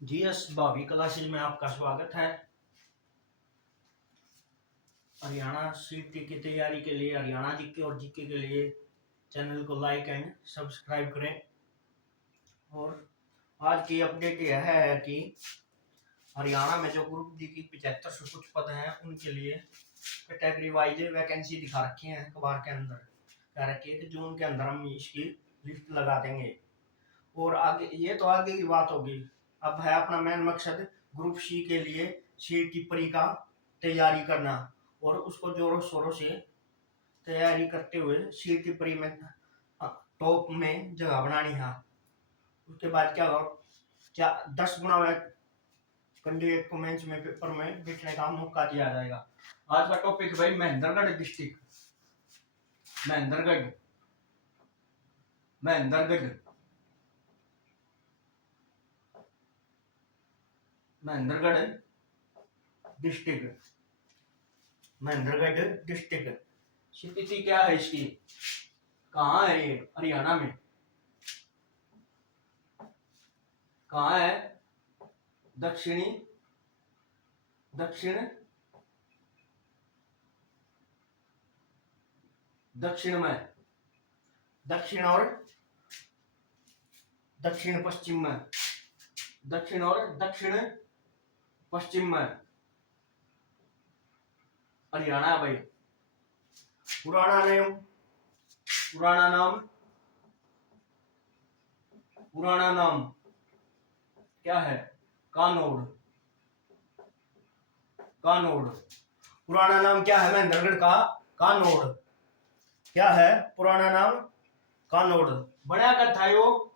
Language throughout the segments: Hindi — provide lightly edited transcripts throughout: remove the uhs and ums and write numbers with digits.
जीएस भावी क्लासेज में आपका स्वागत है। हरियाणा सीटी की तैयारी के लिए, हरियाणा जीके और जीके के लिए चैनल को लाइक एंड सब्सक्राइब करें। और आज की अपडेट यह है कि हरियाणा में जो ग्रुप डी की 7500 कुछ पद हैं उनके लिए कैटेगरी वाइज वैकेंसी दिखा रखी है अखबार के अंदर। कह रखी है कि जून के अंदर हम इसकी लिस्ट लगा देंगे। और आगे ये तो आगे की बात होगी। अब है अपना मेन मकसद ग्रुप सी के लिए सीट की परी का तैयारी करना और उसको जोरों शोरों से तैयारी करते हुए सीट की परी में टॉप में जगह बनानी है। उसके बाद क्या होगा, 10 गुना कैंडिडेट को मेंस में पेपर में बैठने का मौका दिया जाएगा। आज का टॉपिक भाई Mahendragarh district. Mahendragarh Mahendragarh Mahendragarh district Mahendragarh district स्थिति क्या है इसकी, कहाँ है ये? हरियाणा में कहाँ है? दक्षिण दक्षिण में, दक्षिण और दक्षिण पश्चिम में, दक्षिण और दक्षिण पश्चिम में हरियाणा भाई। पुराना नाम क्या है? कानोड़। पुराना नाम क्या है महेंद्रगढ़ का? कानोड़। क्या है पुराना नाम? कानोड़। बनाया कब था यो?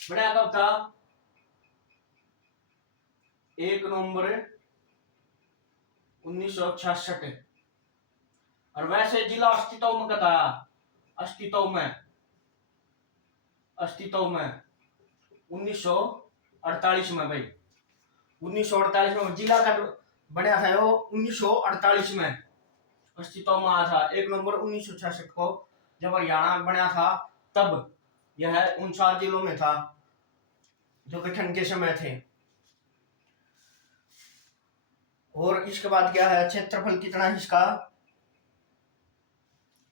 बनाया कब था? 1 नवंबर 1966। और वैसे जिला अस्तित्व में कथा, अस्तित्व में 1948 में भाई। 1948 में जिला का बनया था वो। 1948 में अस्तित्व में आया था। 1 नवंबर 1966 को जब हरियाणा बना था तब यह 59 जिलों में था जो गठन के समय थे। और इसके बाद क्या है, क्षेत्रफल कितना है इसका?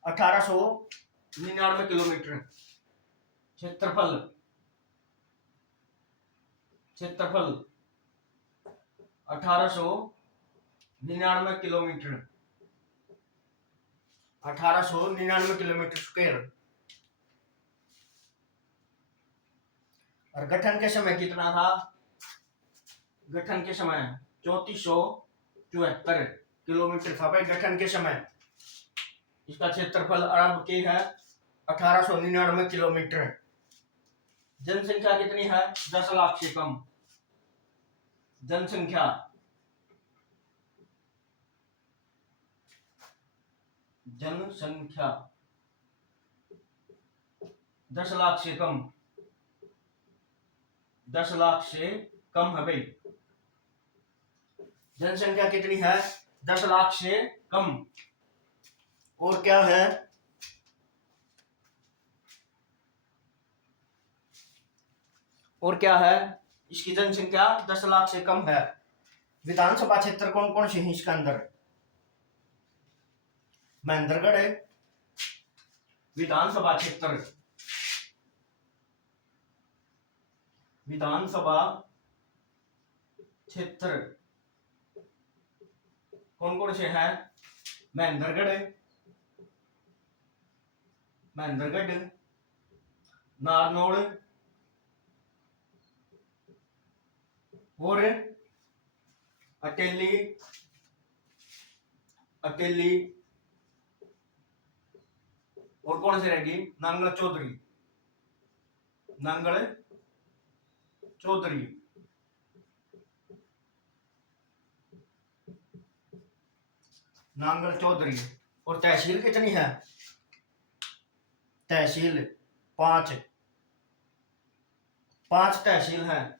1899 किलोमीटर क्षेत्रफल 1899 किलोमीटर, 1899 किलोमीटर स्क्वायर। और गठन के समय कितना था? गठन के समय 3474 किलोमीटर था भाई गठन के समय। इसका क्षेत्रफल अरब की है 1899 किलोमीटर। जनसंख्या कितनी है? 10 लाख से कम जनसंख्या। जनसंख्या 10 लाख से कम, 10 लाख से कम है भाई। जनसंख्या कितनी है? 10 लाख से कम। और क्या है? और क्या है? इसकी जनसंख्या 10 लाख से कम है। विधानसभा क्षेत्र कौन कौन से हैं इसके अंदर? महेंद्रगढ़ है विधानसभा क्षेत्र। विधानसभा क्षेत्र कौन कौन से हैं? महेंद्रगढ़, नारनौल और अटेली और कौन सी रहेगी? नांगल चौधरी। नांगल चौधरी। और तहसील कितनी है? तहसील 5 तहसील हैं।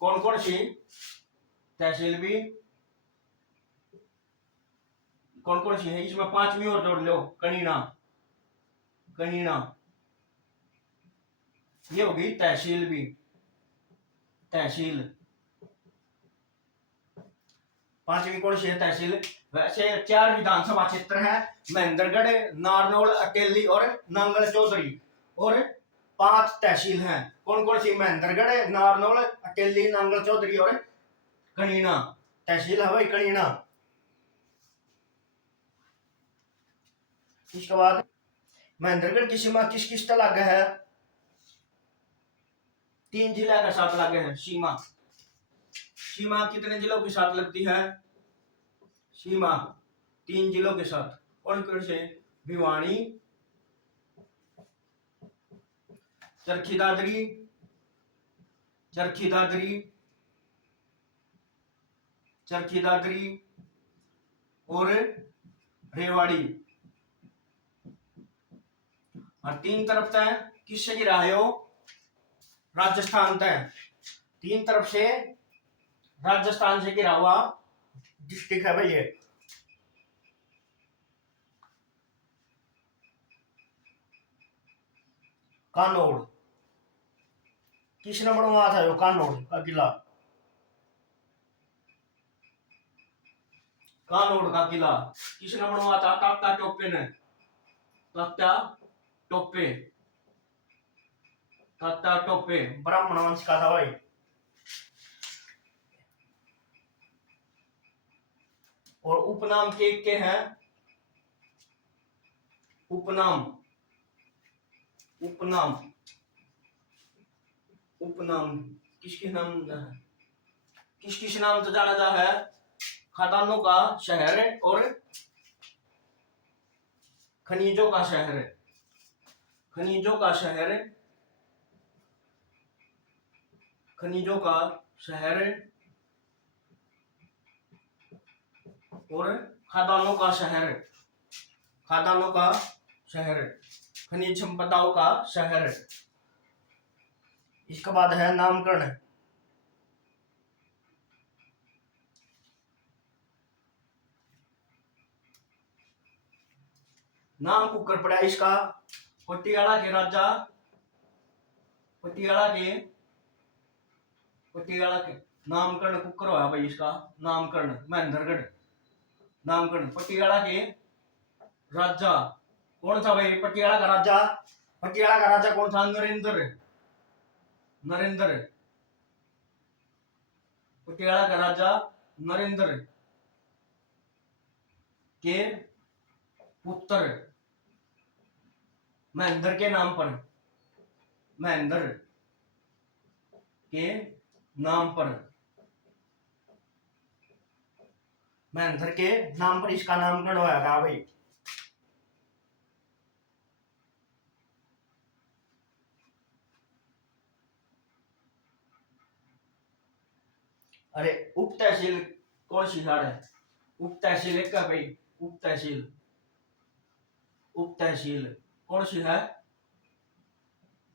कौन कौन सी तहसील भी कौन कौन सी है? इसमें 5वीं और जोड़ लो, कनीना। ये होगी तहसील भी। तहसील। पांचवी कौन सी है? तहसील। वैसे 4 विधानसभा क्षेत्र है, महेंद्रगढ़, नारनौल, अटेली और नांगल चौधरी। और 5 तहसील हैं। कौन कौन सी? महेंद्रगढ़, नारनौल, अटेली, नांगल चौधरी और कनीना। तहसील है भाई कनीना। इसके बाद महेंद्रगढ़ की सीमा किस किस तक लागे है? 3 जिला के साथ लागे है सीमा। सीमा कितने जिलों के साथ लगती है? सीमा 3 जिलों के साथ। कौन कौन से? भिवानी, चरखी दादरी, चरखी दादरी, चरखी दादरी और रेवाड़ी। और 3 तरफ तय किससे घिरा है? राजस्थान तय। 3 तरफ से राजस्थान से घिरा हुआ डिस्ट्रिक्ट है भाई ये। कानौड़ किसने बनवाया था? यो कानौड़ का किला। कानौड़ का किला किसने बनवाया था? तात्या टोपे ने। तात्या टोपे। तात्या टोपे ब्राह्मण वंश का था भाई। और उपनाम के हैं? उपनाम, उपनाम, उपनाम किसके नाम? किस किस नाम से जाना जाता है? खदानों का शहर और खनिजों का शहर। खनिजों का शहर, खनिजों का शहर और खदानों का शहर। खदानों का शहर, खनिज संपदाओं का शहर। इसके बाद है नामकरण। नाम कुकर पड़ा इसका? पटियाला के राजा, पटियाला के, पटियाला के नामकरण कुकर हुआ भाई इसका। नामकरण महेंद्रगढ़। नामकरण पटियाला के राजा कौन था भाई? पटियाला का राजा। पटियाला का राजा कौन था? नरेंद्र। नरेंद्र। पटियाला का राजा नरेंद्र के पुत्र महेंद्र के नाम पर, महेंद्र के नाम पर, महेंद्र के नाम पर इसका नामकरण हुआ था भाई। अरे उप तहसील कौन सी है? उप तहसील एक का भाई। उप तहसील, उप तहसील कौन सी है?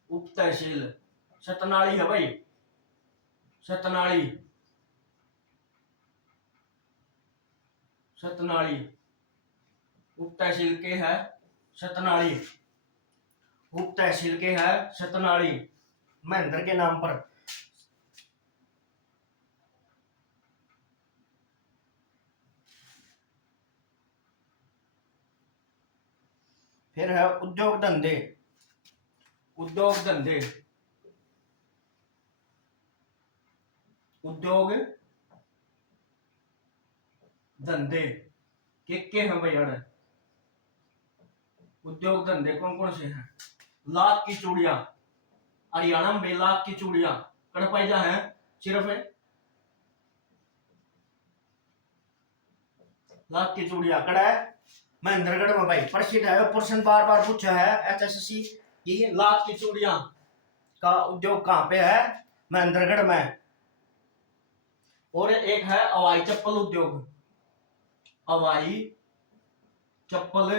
उप तहसील सतनाली है भाई। सतनाली, सतनाली उप तहसील के है सतनाली। उप तहसील के है सतनाली महेंद्र के नाम पर। फिर है उद्योग धंधे। उद्योग धंधे, उद्योग धंधे के हैं भाई? उद्योग धंधे कौन कौन से हैं? लाख की चूड़ियां, हरियाणा में लाख की चूड़ियां कड़पाइजा है सिर्फ। लाख की चूड़ियां कड़ा है महेंद्रगढ़ में भाई। प्रसिद्ध है प्रश्न बार बार पूछा है एचएससी की। लाख की चूड़ियां का उद्योग कहाँ पे है? महेंद्रगढ़ में। और एक है हवाई चप्पल उद्योग। हवाई चप्पल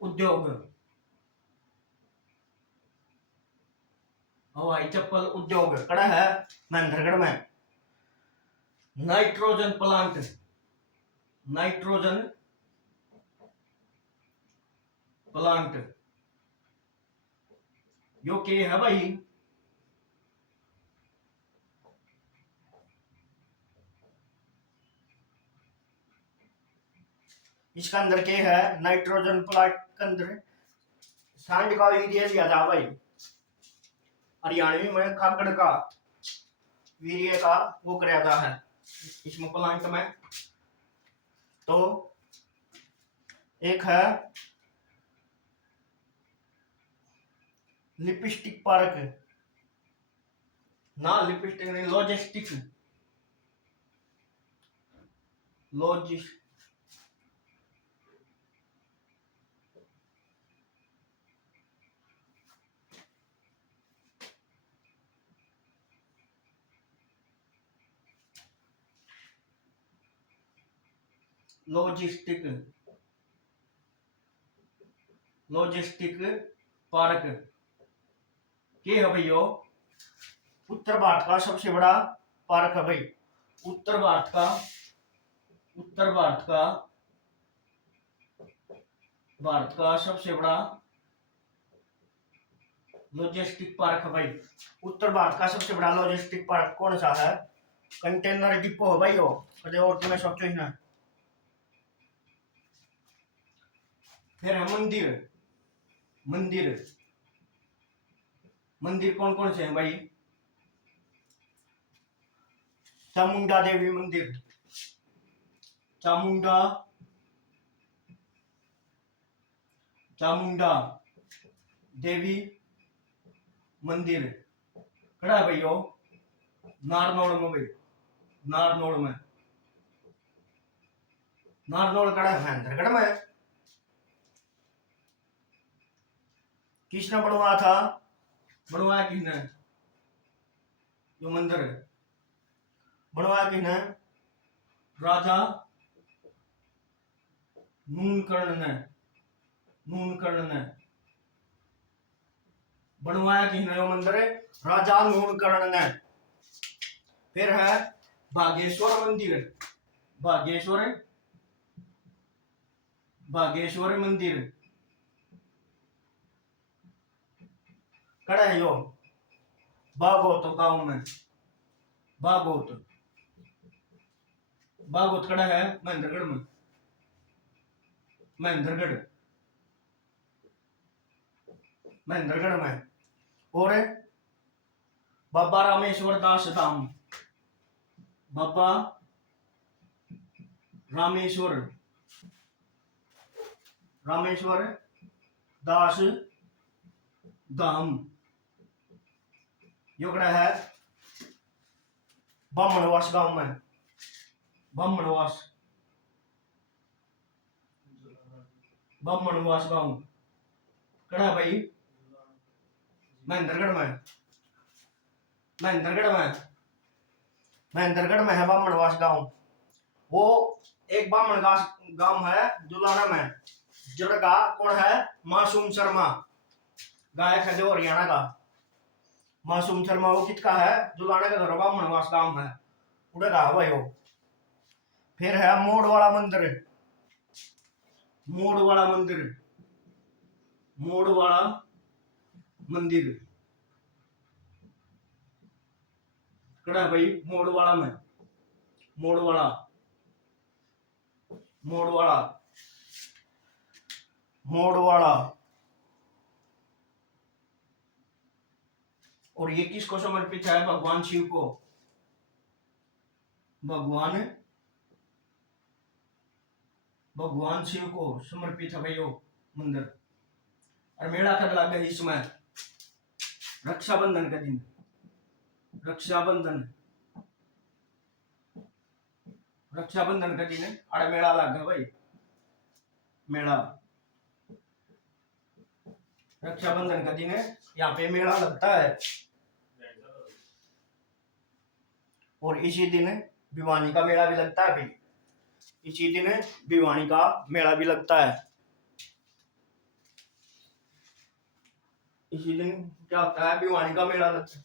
उद्योग, हवाई चप्पल उद्योग कड़ा है महेंद्रगढ़ में। नाइट्रोजन प्लांट, नाइट्रोजन प्लांट यो के है भाई? इसका अंदर के है नाइट्रोजन प्लांट के अंदर सांड का वीर्य लिया था भाई, हरियाणवी में खागड़ का वीर्य का वो कराया था है इसमें प्लांट में। तो एक है लिपस्टिक पार्क, ना लिपस्टिक नहीं, logistic, lodges logistic logistic park के है भैया, उत्तर भारत का सबसे बड़ा पार्क है भाई। उत्तर भारत का उत्तर भारत का सबसे बड़ा लॉजिस्टिक पार्क है भाई। उत्तर भारत का सबसे बड़ा लॉजिस्टिक पार्क कौन सा है? कंटेनर डिपो है भाई वो, कदे और तुम्हें सोचो ही ना। फिर है मंदिर, मंदिर मंदिर कौन कौन से हैं भाई? चामुंडा देवी मंदिर, चामुंडा चामुंडा देवी मंदिर कड़ा है भैया नारनौल में भाई, नारनौल में, नारनौल कड़ा है महेंद्रगढ़ में। किसने बनवाया था? बनवाया किसने? जो मंदिर बनवाया किसने? राजा नूनकर्ण ने, नूनकर्ण ने बनवाया किसने वो मंदिर? राजा नूनकर्ण ने। फिर है बागेश्वर मंदिर, बागेश्वर बागेश्वर मंदिर कड़ा है यो? बागोत गांव में, बागोत, बागोत कड़ा है महेंद्रगढ़ में, महेंद्रगढ़, महेंद्रगढ़ में। और बाबा रामेश्वर दास धाम, बाबा रामेश्वर रामेश्वर दास धाम योगड़ा है बामणवास गांव में, बामणवास, बामणवास गांव कड़ा भाई? महेंद्रगढ़ में, महेंद्रगढ़ में, महेंद्रगढ़ में है बामणवास गांव। वो एक बामण गांव है जुलाना में, जड़का कौन है? मासूम शर्मा, गायक है जो हरियाणा का मासूम शर्मा, वो किसका है? जुलाना का धरोबा मनवास गांव है, उड़े का भाई वो। फिर है मोड़ वाला मंदिर, मोड़ वाला मंदिर, मोड़ वाला मंदिर कड़ा भाई? मोड़ वाला में, मोड़ वाला, मोड़ वाला, मोड़ वाला। और ये किसको समर्पित है? भगवान शिव को, भगवान भगवान शिव को समर्पित है भाई वो मंदिर। और मेला कब लगा है इसमें? रक्षाबंधन का दिन, रक्षाबंधन, रक्षाबंधन का दिन अरे मेला लगा भाई, मेला रक्षाबंधन का दिन यहाँ पे मेला लगता है। और इसी दिन भिवानी का मेला भी लगता है भाई, इसी दिन भिवानी का मेला भी लगता है। इसी दिन क्या होता है? भिवानी का मेला लगता है।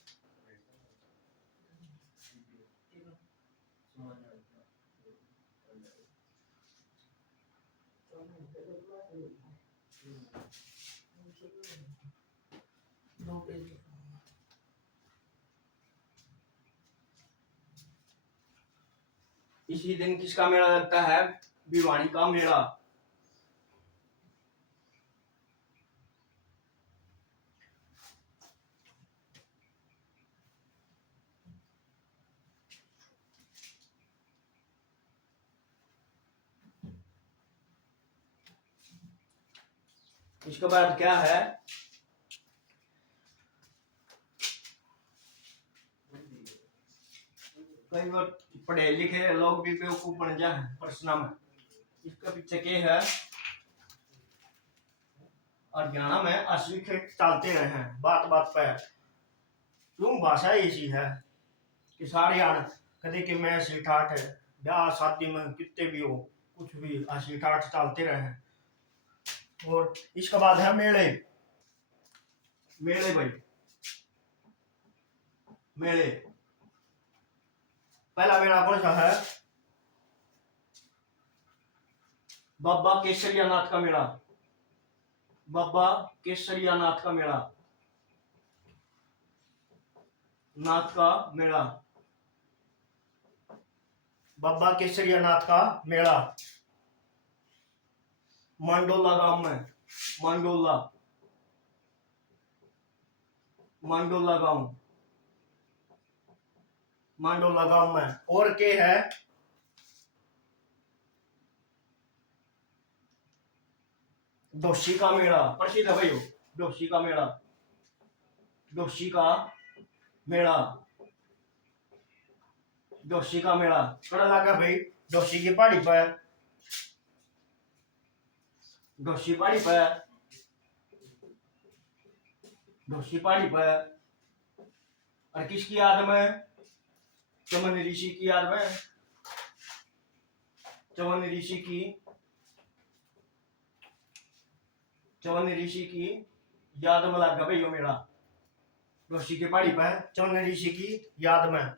इसी दिन किसका मेला लगता है? भिवानी का मेला। इसके बाद क्या है, कई बार पढ़े लिखे लोग भी बेवकूफ बन जाए प्रश्न में। इसके पीछे के है, हरियाणा में असली खेत चलते रहे हैं बात बात पे। क्यों भाषा ऐसी है कि सारे आण कभी कि मैं असली ठाठ है, ब्याह शादी में कितने भी हो कुछ भी असली ठाठ चलते रहे हैं। और इसके बाद है मेले। मेले भाई, मेले पहला मेला कौन सा है, बाबा केसरिया नाथ का मेला। बाबा केसरिया नाथ का मेला, नाथ का मेला, बाबा केसरिया नाथ का मेला मांडोला गांव में। मांडोला, मांडोला गांव, मांडोला गांव में। और के है, डोशी का मेला प्रसिद्ध है भाई, डोशी का मेला, डोशी का मेला, डोशी का मेला कड़ा लगा भाई, डोशी की पहाड़ी पर, डोशी पहाड़ी पर, डोशी पहाड़ी पर। और किसकी याद में, चमन ऋषि की याद में, चमन ऋषि की, चमन ऋषि की याद में लगा भाई यो मेला, डोशी की पहाड़ी पर चमन ऋषि की याद में।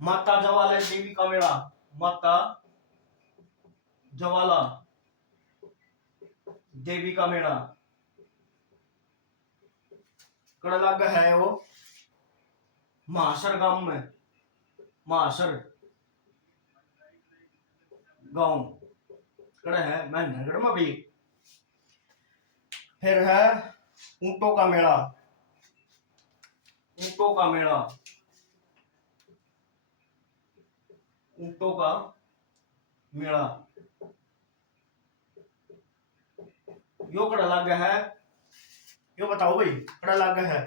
माता जवाला देवी का मेला, माता जवाला देवी का मेला कड़ा लगा है वो महासर गांव में, महासर गांव कड़ा है महेंद्रगढ़ में भी। फिर है ऊंटों का मेला, ऊंटों का मेला, ऊंटों का मेला यो कड़ा लगा है, यो बताओ भाई कड़ा लगा है,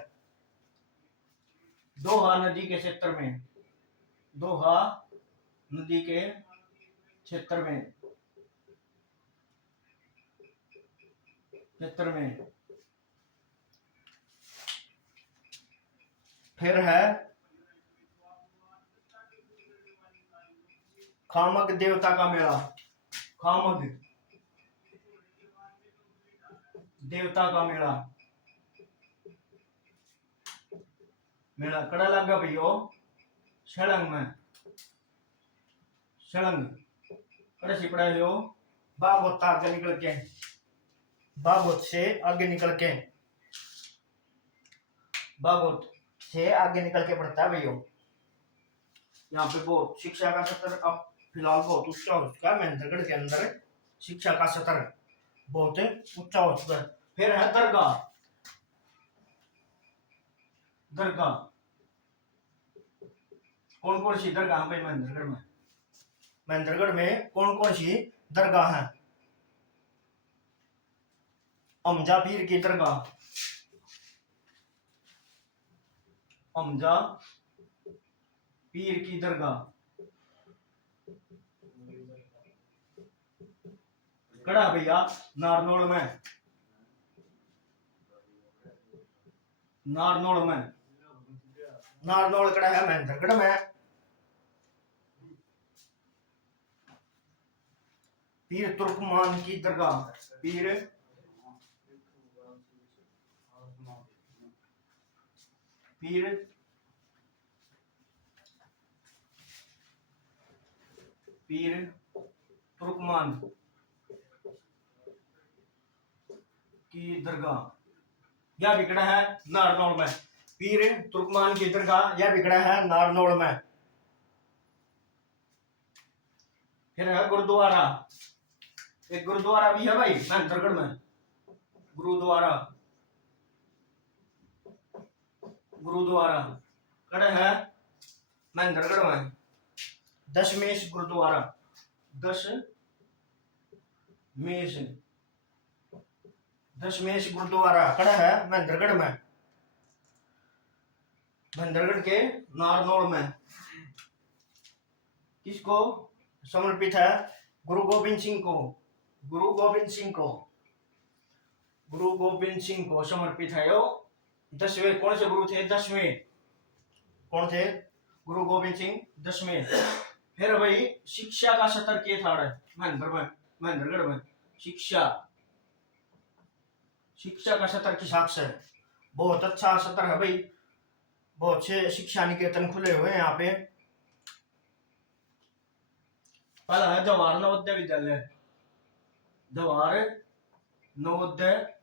दोहा नदी के क्षेत्र में, दोहा नदी के क्षेत्र में, क्षेत्र में। फिर है खामक देवता का मेला, खामक देवता का मेला, मेला कड़ा लगा भैया सड़ंग में, सड़ंग कड़ा सिपड़ा हो बागोत आगे निकल के, बागोत से आगे निकल के, बागोत से आगे निकल के पड़ता है भैया। यहाँ पे बहुत शिक्षा का स्तर अब फिलहाल बहुत ऊंचा हो चुका है, महेंद्रगढ़ के अंदर शिक्षा का स्तर बहुत ऊंचा हो चुका है। फिर है दरगाह, दरगाह कौन कौन सी दरगाह भाई महेंद्रगढ़ में, महेंद्रगढ़ में कौन कौन सी दरगाह है, अमजा पीर की दरगाह, अमजा पीर की दरगाह कड़ा भैया नारनौल में, नारनौल में, नारनौल कड़ा है महेंद्रगढ़ में। पीर तुर्कमान की दरगाह, पीर पीर पीर तुर्कमान की दरगाह यह बिगड़ा है नारनौल में, पीर तुर्कमान की दरगाह यह बिगड़ा है नारनौल में। फिर है गुरुद्वारा, एक गुरुद्वारा भी है भाई महेंद्रगढ़ में, गुरुद्वारा, गुरुद्वारा कड़ा है महेंद्रगढ़ में, दशमेश गुरुद्वारा, दशमेश मेष, दशमेश गुरुद्वारा कड़ा है महेंद्रगढ़ में, महेंद्रगढ़ के नारनौल में। किसको समर्पित है? गुरु गोविंद सिंह को, गुरु गोविंद सिंह को, गुरु गोविंद सिंह को समर्पित है। यो 10वें कौन से गुरु थे? 10वें कौन थे? गुरु गोविंद सिंह 10वें। फिर भाई शिक्षा का सत्र के था महेंद्रगढ़ में शिक्षा, शिक्षा का सत्र की साक्षर बहुत अच्छा सत्र है भाई, बहुत से शिक्षा निकेतन खुले हुए हैं यहाँ पे। पहला है जवाहर नवोदय विद्यालय, जवाहर नवोदय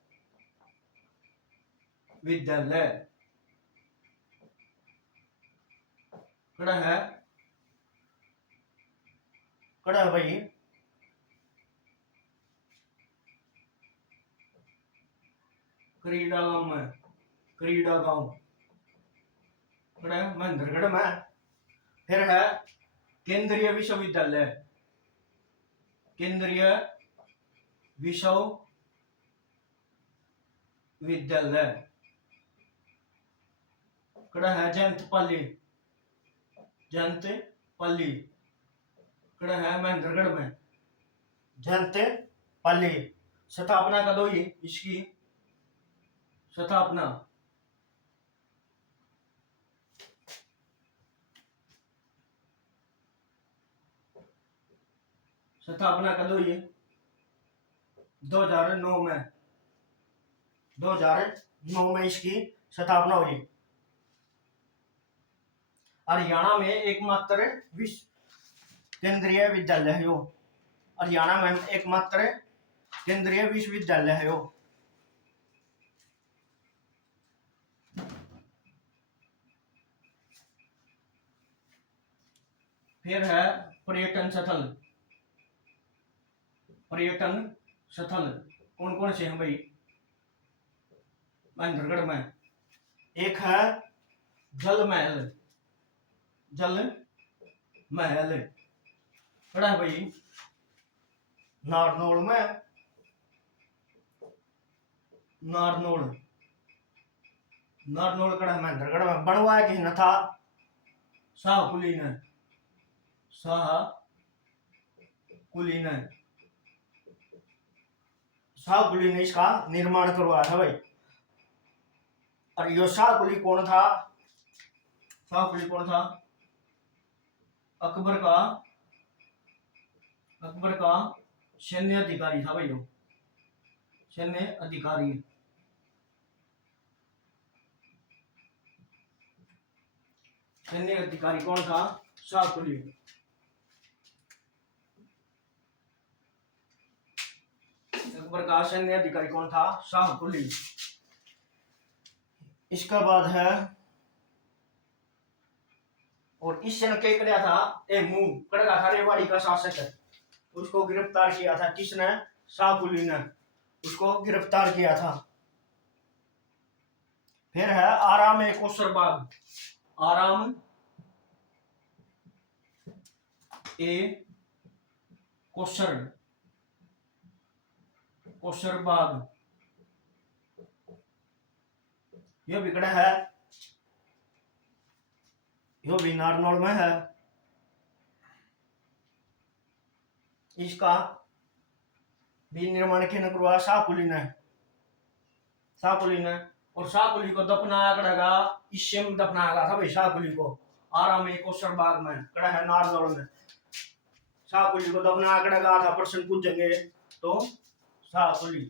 विद्यालय कड़ा है, कड़ा है भाई करीडा गांव में, करीडा गांव कड़ा है महेंद्रगढ़ में। फिर है केंद्रीय विश्वविद्यालय, केंद्रीय विश्वविद्यालय कड़ा है जयंतपल्ली, जयंतपल्ली कड़ा है महेंद्रगढ़ में, जयंतपल्ली। स्थापना कब हुई इसकी? स्थापना स्थापना कब हुई? 2009 में, 2009 में इसकी स्थापना हुई। हरियाणा में एकमात्र केंद्रीय विद्यालय है यो, हरियाणा में एकमात्र केंद्रीय विश्वविद्यालय है यो। फिर है पर्यटन स्थल, पर्यटन स्थल कौन कौन से हैं भाई महेंद्रगढ़ में? एक है जल महल, जल महल कड़ा है भाई नारनौल में, नारनौल, नारनौल कड़ा है महेंद्रगढ़ में। बनवाया किसने था? शाहकुली ने, शाहकुली ने, शाहकुली ने इसका निर्माण करवाया है भाई। और यो शाहकुली कौन था? शाहकुली कौन था? अकबर का सैन्य अधिकारी था भाई, सैन्य अधिकारी। सैन्य अधिकारी कौन था? शाहकुली। अकबर का सैन्य अधिकारी कौन था? शाहकुली। इसका बाद है, और इस सन के क्या था? मुंह कड़का था रेवाड़ी का शासक है, उसको गिरफ्तार किया था किसने? शाहकुली ने उसको गिरफ्तार किया था। फिर है आराम ए कोसर बाग, आराम ए कोसर बाग, यह बिगड़ा है, यह भी नारनौल में है। इसका भी निर्माण किसने करवाया? शाहकुली ने, शाहकुली ने। और शाहकुली को दफनाया करेगा, इससे दफनाया गया था भाई शाहकुली को आराम ए कोसर बाग में, कड़ा है नारनौल में। शाहकुली को दफनाया करेगा था, प्रश्न पूछेंगे तो शाहकुली।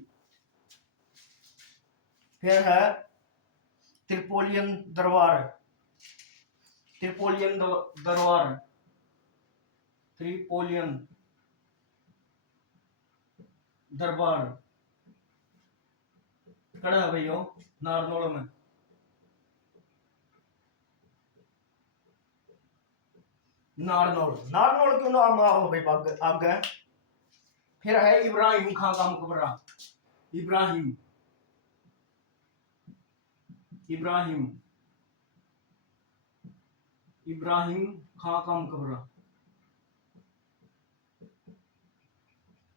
फिर है त्रिपोलियन दरबार, त्रिपोलियन दरबार, त्रिपोलियन दरबार कड़ा है भैया नारनौल में। नारनौल, नारनौल क्यों नाम हो भाई आगे? फिर है इब्राहिम खां का मकबरा, इब्राहिम, इब्राहिम, इब्राहिम खां का मकबरा,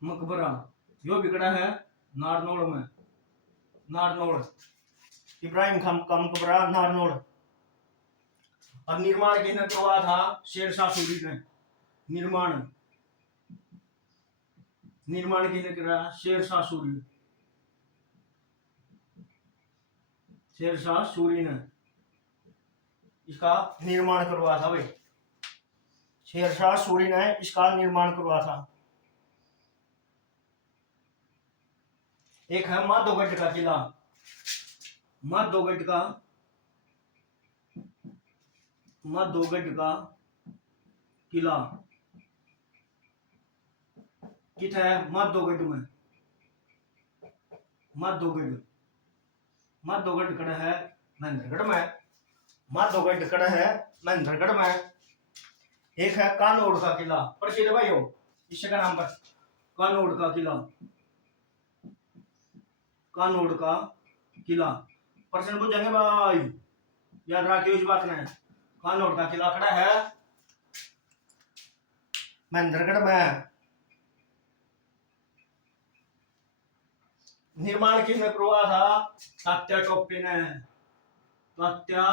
मकबरा यो बिगड़ा है नारनौल में, नारनौल, इब्राहिम खान का मकबरा नारनौल। और निर्माण किसने करवाया था? शेरशाह सूरी ने। निर्माण निर्माण किसने करा? शेरशाह सूरी, शेरशाह सूरी ने इसका निर्माण करवाया था भाई। शेरशाह सूरी ने इसका निर्माण करवाया था। एक है माधोगढ़ का किला, माधोगढ़ का, माधोगढ़ का किला कितना है? माधोगढ़ में, माधोगढ़, माधोगढ़ कड़ा है महेंद्रगढ़ में, माधोगढ़ कड़ा है महेंद्रगढ़ में। एक है कानोड़ का किला, प्रसिद्ध भाई हो इसी का नाम पर, कानोड़ का किला, कानोड़ का किला। प्रश्न पूछेंगे भाई, याद रखियो इस बात ने। कानोड़ का किला खड़ा है महेंद्रगढ़ में। निर्माण किसने करवाया था? तात्या टोपे ने, तात्या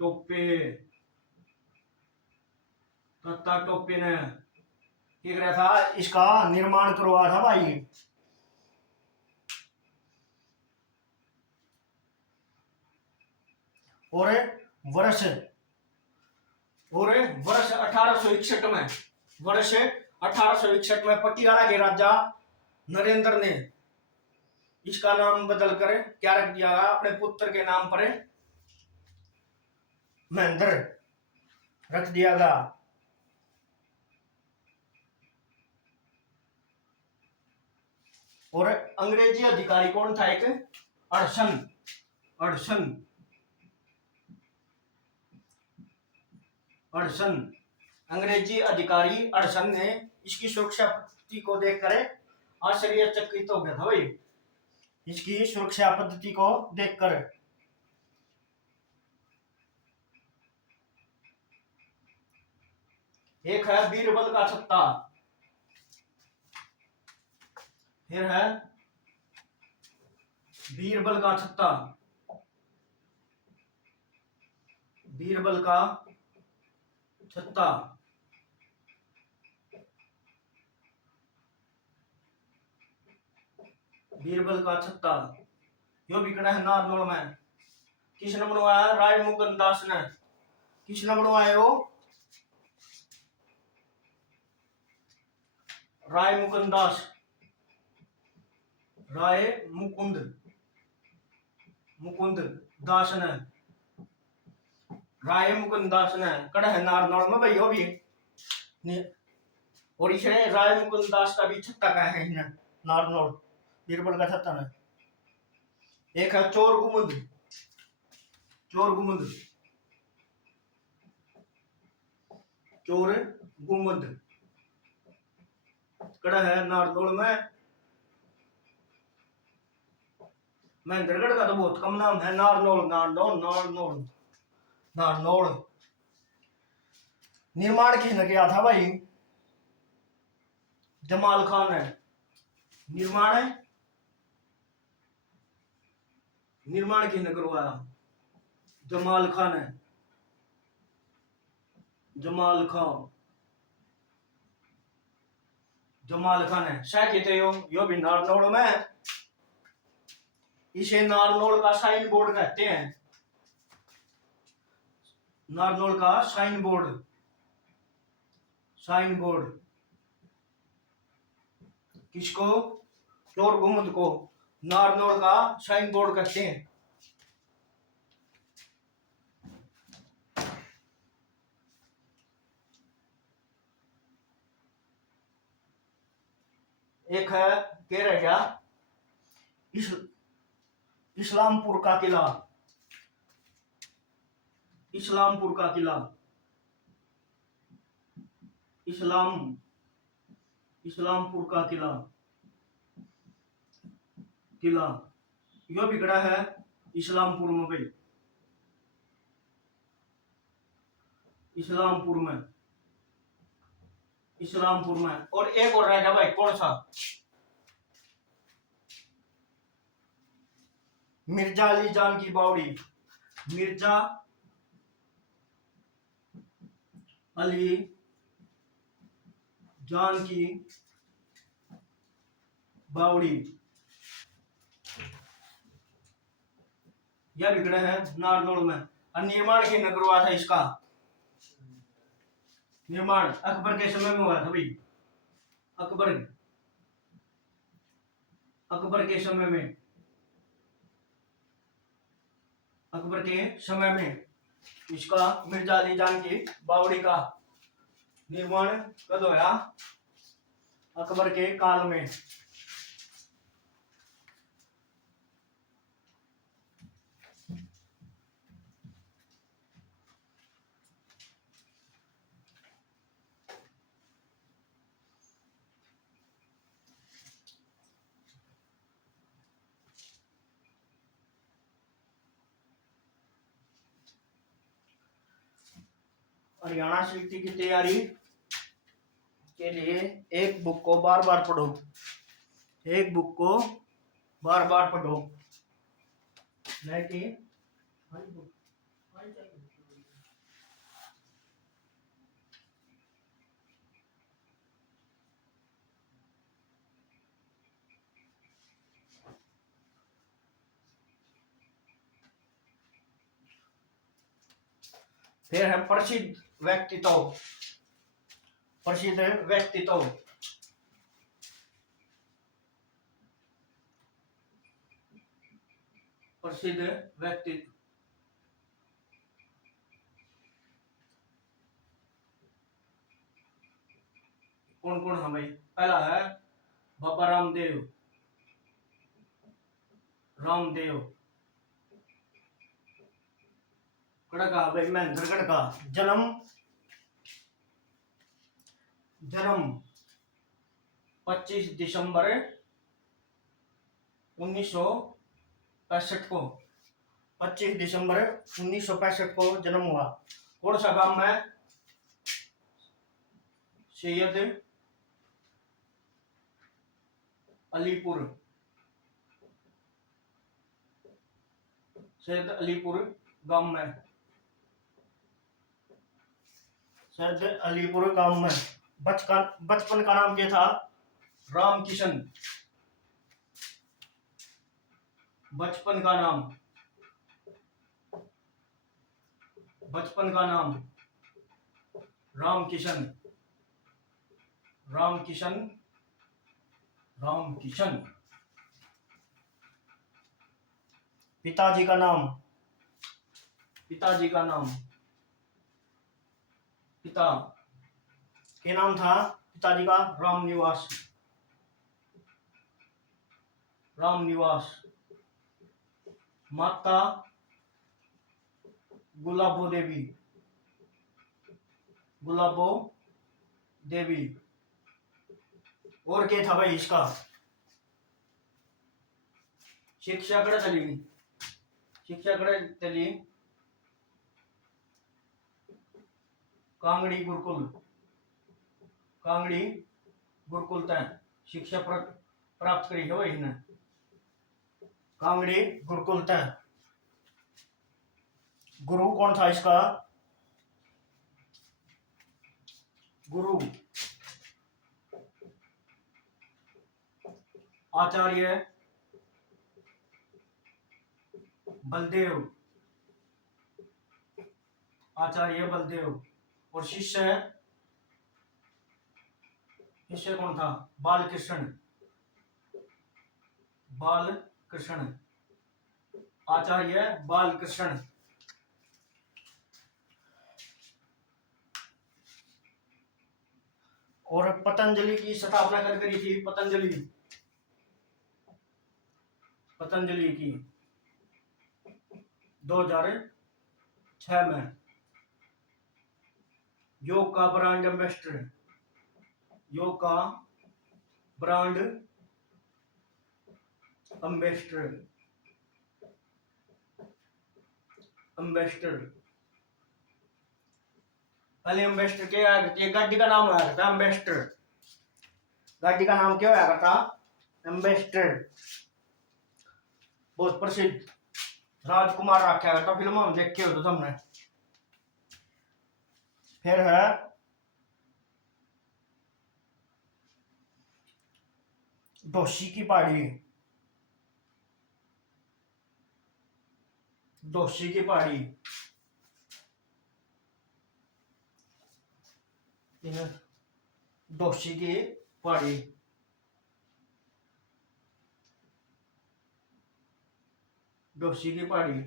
टोपे, तात्या टोपे ने क्या करा था? इसका निर्माण करवाया था भाई। और वर्ष 1861 में, वर्ष 1861 में पटियाला के राजा नरेंद्र ने इसका नाम बदलकर क्या रख दिया? अपने पुत्र के नाम पर महेंद्र रख दिया गया। और अंग्रेजी अधिकारी कौन था? एक अड़सन, अड़सन, अड़सन, अंग्रेजी अधिकारी अड़सन ने इसकी सुरक्षा पद्धति को देखकर आश्चर्यचकित हो गया था भाई। इसकी सुरक्षा पद्धति को देखकर। एक है बीरबल का छत्ता, फिर है बीरबल का छत्ता, बीरबल का छत्ता। बीरबल का छत्ता यो बिकड़ा है नारनौल में। किसने बनवाया? राय मुकुंद दास ने। किसने बनवाया? वो राय मुकुंद दास, राय मुकुंद, मुकुंद दास ने, राय मुकुंद दास ने कड़ा है नारनौल में भाई। हो भी और इसे राय मुकुंद दास का भी छत्ता का है नारनौल, बीरबल का छत्ता ने। एक है चोर गुमुद, चोर गुमुद, चोर गुमुद कड़ा है नारनौल में। महेंद्रगढ़ का तो बहुत कम नाम है, नारनौल, नारनौल, नारनौल, नारनौल। निर्माण किसने किया था भाई? जमाल खान है। निर्माण है, निर्माण किसने करवाया? जमाल खान है, जमाल खान, जमाल खान है। शायद कहते यो भी नारनौल में। इसे नारनौल का साइन बोर्ड कहते हैं, नारनौल का साइन बोर्ड, साइन बोर्ड। किसको? चोर गुमुद को नारनौल का साइन बोर्ड कहते हैं। एक है कह रहे क्या? इस्लामपुर का किला, इस्लामपुर का किला, इस्लामपुर का किला, किला यो बिगड़ा है इस्लामपुर में भाई, इस्लामपुर में, इस्लामपुर में। और एक और रहेगा भाई, कौन सा? मिर्जा अली जान की बावड़ी, मिर्जा अली जान की बावड़ी, यह बिगड़े है नारनौल में। और निर्माण किसने करवाया था इसका? निर्माण अकबर के समय में हुआ था भाई। अकबर अकबर के समय में, अकबर के समय में इसका मिर्जा अली जान की बावड़ी का निर्माण कब हुआ? अकबर के काल में। हरियाणा सीटी की तैयारी के लिए एक बुक को बार बार पढ़ो, एक बुक को बार बार पढ़ो, नहीं कि फिर है प्रसिद्ध व्यक्तित्व, प्रसिद्ध व्यक्तित्व। प्रसिद्ध व्यक्तित्व कौन कौन है भाई? पहला है बाबा रामदेव, रामदेव कड़का भाई, महेंद्रगढ़ का। जन्म जन्म 25 दिसंबर 1965 को, 25 दिसंबर 1965 को जन्म हुआ। कौन सा गांव में? सैयद अलीपुर, सैयद अलीपुर गांव में, सैयद अलीपुर गांव में। बचपन का नाम क्या था? राम किशन। बचपन का नाम, बचपन का नाम राम किशन, राम किशन, राम किशन। पिताजी का नाम, पिताजी का नाम, पिता के नाम था पिताजी का राम निवास, राम निवास। माता गुलाबो देवी, गुलाबो देवी। और क्या था भाई इसका? शिक्षा कड़े चली, शिक्षा कड़े चली कांगड़ी गुरुकुल, कांगड़ी गुरुकुल तय शिक्षा प्राप्त करी है भाई ने, कांगड़ी गुरुकुल तय। गुरु कौन था इसका? गुरु आचार्य बलदेव, आचार्य बलदेव। और शिष्य, शिष्य कौन था? बालकृष्ण, बालकृष्ण, आचार्य बालकृष्ण। और पतंजलि की स्थापना कर करी थी? पतंजलि, पतंजलि की 2006 में। योग का ब्रांड एम्बेसडर, योग का ब्रांड एम्बेसडर, एम्बेसडर। पहले एम्बेसडर के गाड़ी का नाम आया था एम्बेसडर, गाड़ी का नाम क्या होया करता? एम्बेसडर। बहुत प्रसिद्ध राजकुमार रखा है, तो फिल्म हम देखे हो तो तुमने। फिर है दोषी की पहाड़ी। दोषी की पहाड़ी दोषी की पहाड़ी। दोषी की पहाड़ी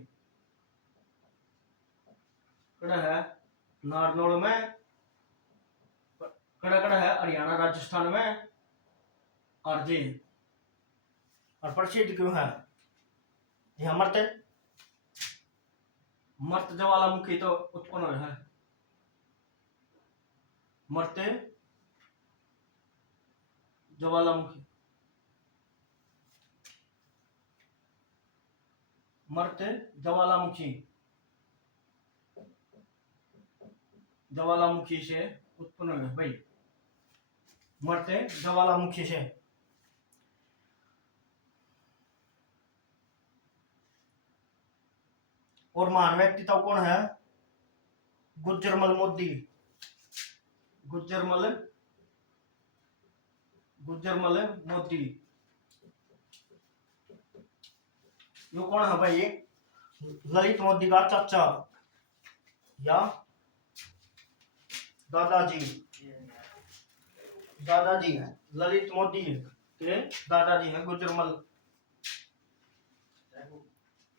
कड़ा है नारनौल में, कड़ा कड़ा है हरियाणा राजस्थान में। और जी, और प्रसिद्ध क्यों है? यह मर्त मर्त ज्वालामुखी तो उत्पन्न हुआ है। मर्त ज्वालामुखी, मर्त ज्वालामुखी, ज्वालामुखी से उत्पन्न हुए भाई, मर्त ज्वालामुखी से। और महान व्यक्तित्व कौन है? गुज्जरमल मोदी। गुज्जरमल गुज्जरमल मोदी। यो कौन है भाई? ललित मोदी का चाचा या दादाजी। दादाजी है ललित मोदी के दादाजी हैं गुज्जरमल।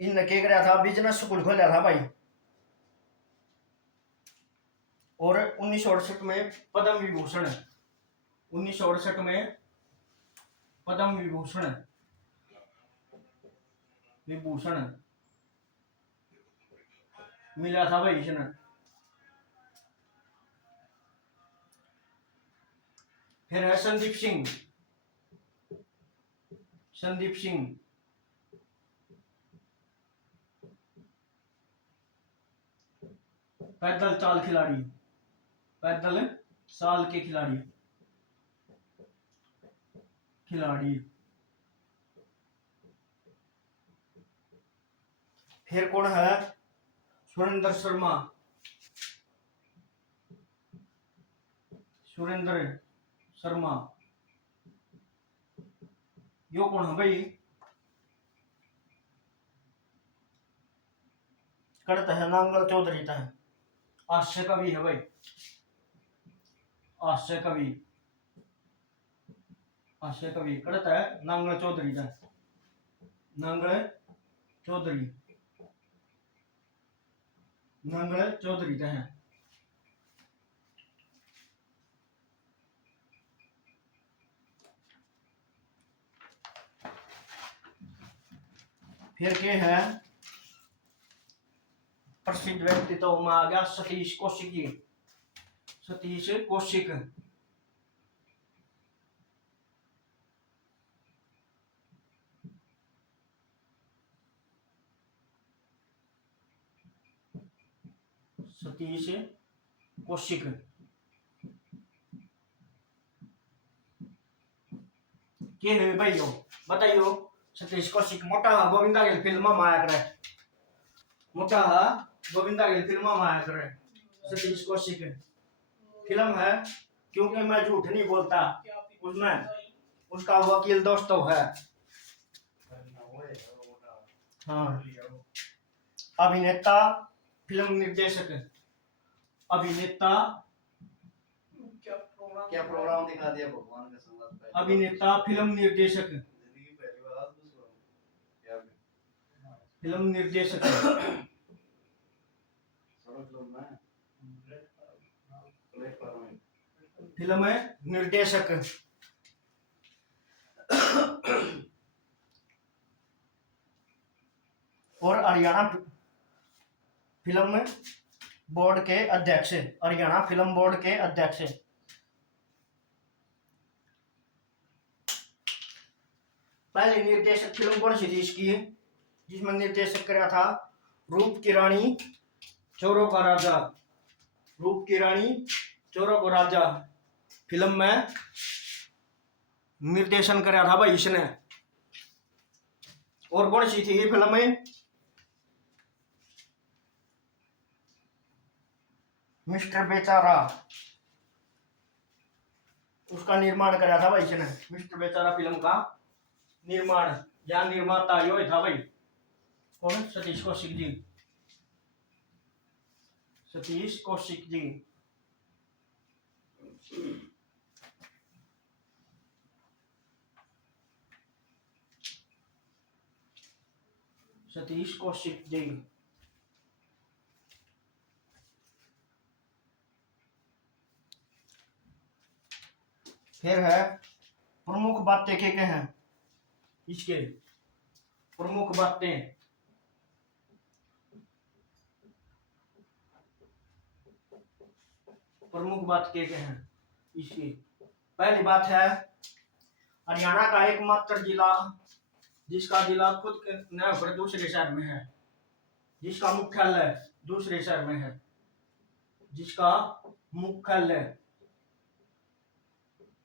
इनने क्या कराया था? बिजनेस स्कूल खोला था भाई। और 1968 में पद्म विभूषण, 1968 में पद्म विभूषण विभूषण मिला था भाई इसने। फिर है संदीप सिंह। संदीप सिंह पैदल चाल खिलाड़ी, पैदल चाल के खिलाड़ी। खिलाड़ी फिर कौन है? सुरेंद्र शर्मा। सुरेंद्र शर्मा यो कौन है भाई? करता है नांगल चौधरी था, हास्य कवि है भाई, हास्य कवि। हास्य कवि करता है नांगल चौधरी था, नांगल चौधरी, नांगल चौधरी था है। फिर के है प्रसिद्ध व्यक्तित्व में आ गया सतीश कौशिकी। सतीश कौशिक। सतीश कौशिक के है भाई? बताइयो। सतीश कौशिक मोटा गोविंदा की फिल्म में आया करे, मोटा गोविंदा की फिल्म में आया करे। सतीश कौशिक फिल्म है क्योंकि मैं झूठ नहीं बोलता, उसमें उसका वकील दोस्तों है। हाँ, अभिनेता, फिल्म निर्देशक। अभिनेता क्या प्रोग्राम दिखा दिया भगवान का संवाद? अभिनेता, फिल्म निर्देशक। फिल्म निर्देशक फिल्म निर्देशक। और हरियाणा फिल्म बोर्ड के अध्यक्ष, हरियाणा फिल्म बोर्ड के अध्यक्ष। पहले निर्देशक फिल्म कौन सी थी इसकी, जिसमें निर्देशक कराया था? रूप की रानी चोरों का राजा। रूप की रानी चोरों का राजा फिल्म में निर्देशन कराया था भाई इसने। और कौन सी थी ये फिल्म में? मिस्टर बेचारा, उसका निर्माण कराया था भाई इसने। मिस्टर बेचारा फिल्म का निर्माण या निर्माता यो था भाई। कौन? सतीश कौशिक जी। सतीश कौशिक जी। सतीश कौशिक जी। फिर है प्रमुख बातें क्या हैं इसके? प्रमुख बातें, प्रमुख बात क्या हैं इसकी? पहली बात है हरियाणा का एकमात्र जिला जिसका जिला खुद के न पर दूसरे शहर में है, जिसका मुख्यालय दूसरे शहर में है, जिसका मुख्यालय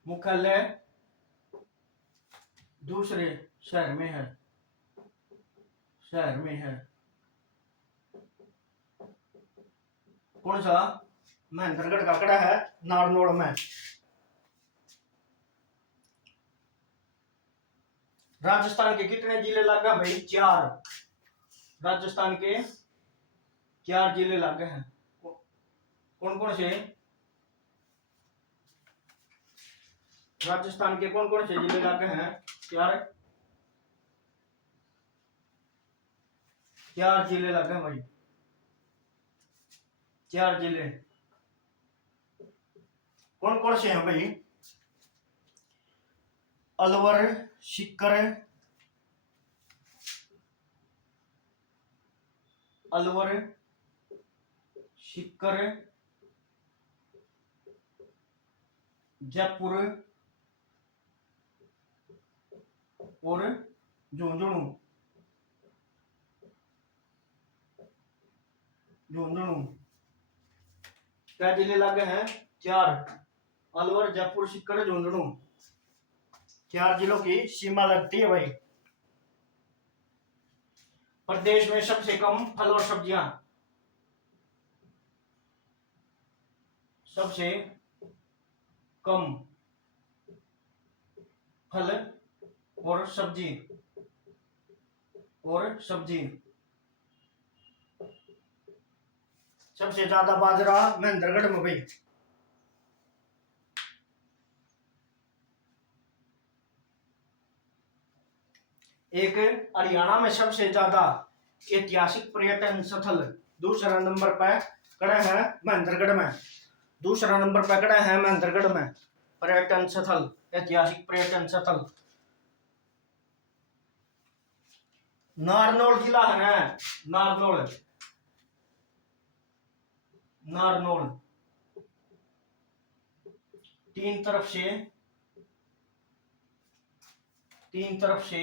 मुख्यालय दूसरे शहर में है, शहर में है। कौन सा? महेंद्रगढ़ का कड़ा है नारनौल में। राजस्थान के कितने जिले लगे भाई? 4। राजस्थान के 4 जिले लगे हैं। कौन कौन से? राजस्थान के कौन कौन से जिले लगे हैं? 4 जिले लगे हैं भाई। 4 जिले कौन कौन से हैं भाई? अलवर, सीकर, अलवर, सीकर, जयपुर और झुंझुनू। झुंझुनू क्या जिले लगे हैं? 4। अलवर, जयपुर, सीकर, झुंझुनू 4 जिलों की सीमा लगती है भाई। प्रदेश में सबसे कम फल और सब्जियां, सबसे कम फल और सब्जी सबसे ज्यादा बाजरा महेंद्रगढ़ में भाई। एक हरियाणा में सबसे ज्यादा ऐतिहासिक पर्यटन स्थल दूसरा नंबर पर खड़ा है महेंद्रगढ़ में। दूसरा नंबर पर खड़ा है महेंद्रगढ़ में पर्यटन स्थल, ऐतिहासिक पर्यटन स्थल। नारनौल जिला है ना, नारनौल, नारनौल तीन तरफ से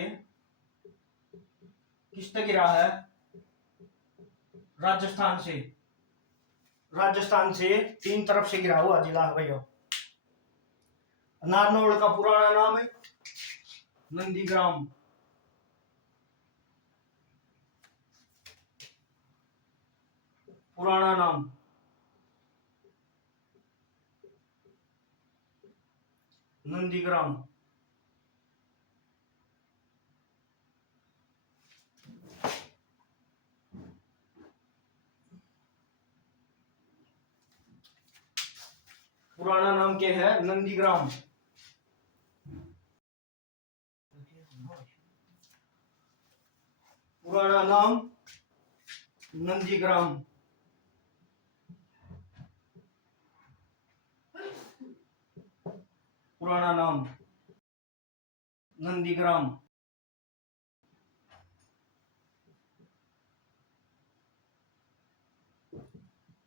किसने गिरा है? राजस्थान से 3 तरफ से गिरा हुआ जिला है भैया। नारनौल का पुराना नाम है नंदीग्राम। पुराना नाम नंदीग्राम। पुराना नाम क्या है? नंदीग्राम। पुराना नाम नंदीग्राम। पुराना नाम नंदीग्राम।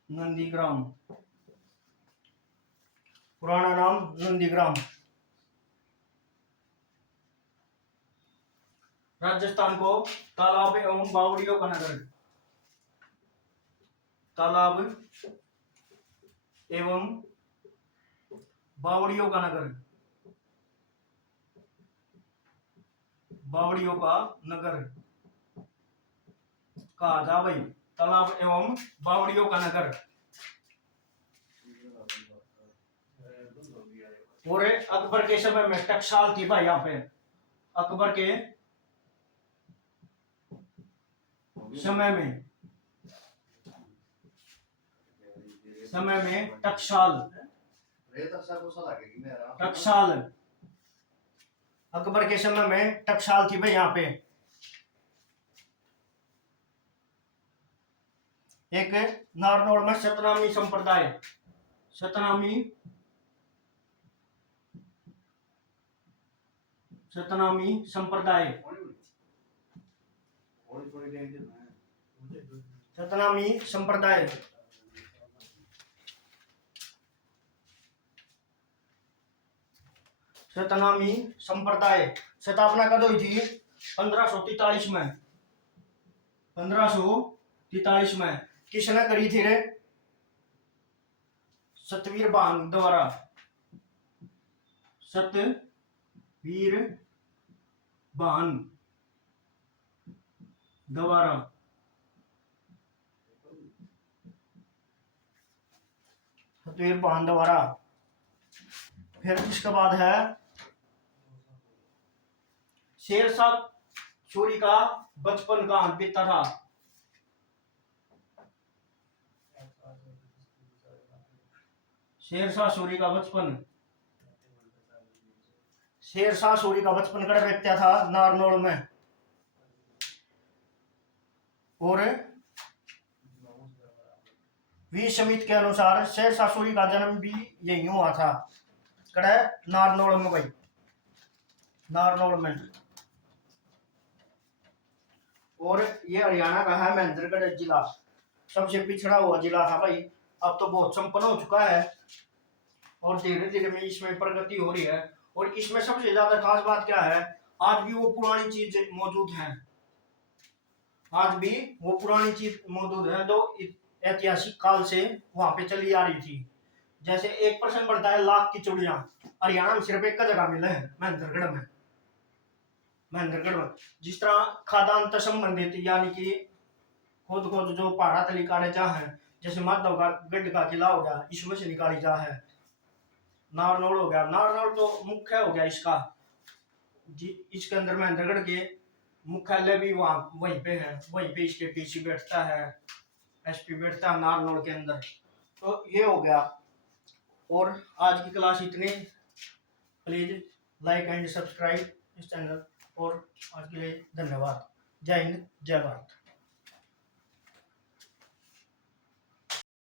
नंदीग्राम पुराना नाम नंदीग्राम। राजस्थान को तालाब एवं बावड़ियों का नगर, तालाब एवं बावड़ियों का नगर, बावड़ियों का नगर कहा था भाई, तालाब एवं बावड़ियों का नगर। और अकबर के समय में टकसाल थी भाई यहाँ पे। अकबर के समय में टकसाल टकसाल अकबर के समय में टकसाल थी भाई यहाँ पे। एक नारनौल में सतनामी संप्रदाय, सतनामी संप्रदाय, सतनामी संप्रदाय सतनामी संप्रदाय स्थापना कब हुई थी? 1543 में। 1543 में किसने करी थी रे? सतवीर बान द्वारा। सतवीर बान द्वारा। सतवीर बान द्वारा। फिर इसके बाद है शेरशाह सूरी का बचपन कहाँ बीता था? शेरशाह सूरी का बचपन, शेरशाह सूरी का बचपन कर व्यक्ति था नारनौल में। और वी समित के अनुसार शेरशाह सूरी का जन्म भी यही हुआ था, कड़े नारनौल में भाई, नारनौल में। और ये हरियाणा का है महेंद्रगढ़ जिला, सबसे पिछड़ा हुआ जिला था भाई, अब तो बहुत संपन्न हो चुका है और धीरे धीरे में इसमें प्रगति हो रही है। और इसमें सबसे ज्यादा खास बात क्या है, आज भी वो पुरानी चीज मौजूद है, आज भी वो पुरानी चीज मौजूद है जो ऐतिहासिक काल से वहां पे चली आ रही थी। जैसे एक प्रश्न बनता है, लाख की चूड़ियां हरियाणा में सिर्फ एक जगह मिले हैं, महेंद्रगढ़ में। महेंद्रगढ़ में जिस तरह खादान से संबंधित यानी कि खुद खुद जो पहाड़ा तली निकाले जा है, जैसे माधवगढ़ का किला हो गया, इसमें से निकाली जा है। नारनौल हो गया, नारनौल तो मुख्य हो गया इसका जी, इसके अंदर महेंद्रगढ़ के मुख्यालय भी वहीं पे है, वहीं पे इसके पीछे बैठता है, एसपी बैठता है नारनौल के अंदर। तो ये हो गया। और आज की क्लास इतनी, प्लीज लाइक एंड सब्सक्राइब इस चैनल। और आज के लिए धन्यवाद। जय हिंद, जय भारत।